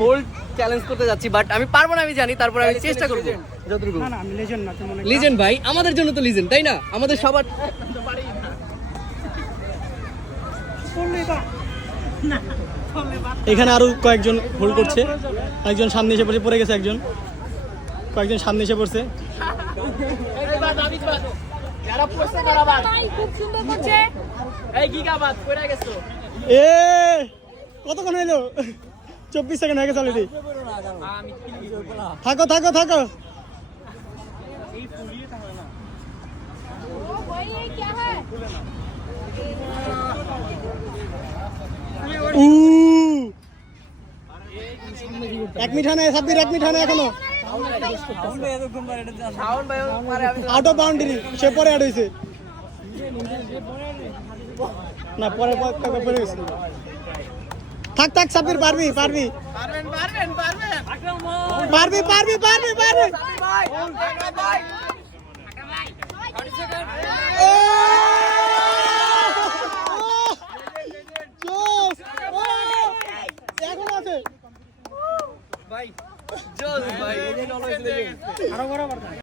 Hold challenge করতে যাচ্ছি, but আমি পারবো না, আমি জানি, তারপর আমি চেষ্টা করব যতটুকু। না আমি লেজেন্ড না, তুমি লিজেন্ড ভাই, আমাদের জন্য তো লিজেন্ড, তাই না? আমাদের সবার এখানে আরো কয়েকজন হোল্ড করছে, একজন সামনে এসে পড়ে গেছে, কয়েকজন সামনে এসে পড়ছে। কতক্ষণ হইলো? 24 সেকেন্ড হয়ে গেছে অলরেডি। থাকো থাকো থাকো। এক মিনিট হয় না সাব্বির, 1 মিনিট হয় না এখনো। আউট অফ বাউন্ডারি, সে পরে অ্যাড হয়েছে না, পরে পরে গেছে। থাক থাক সাব্বির, পারবি পারবি পারবি পারবি পারবি পারবি। এখন আছে ভাই, জোস ভাই, আরো বড়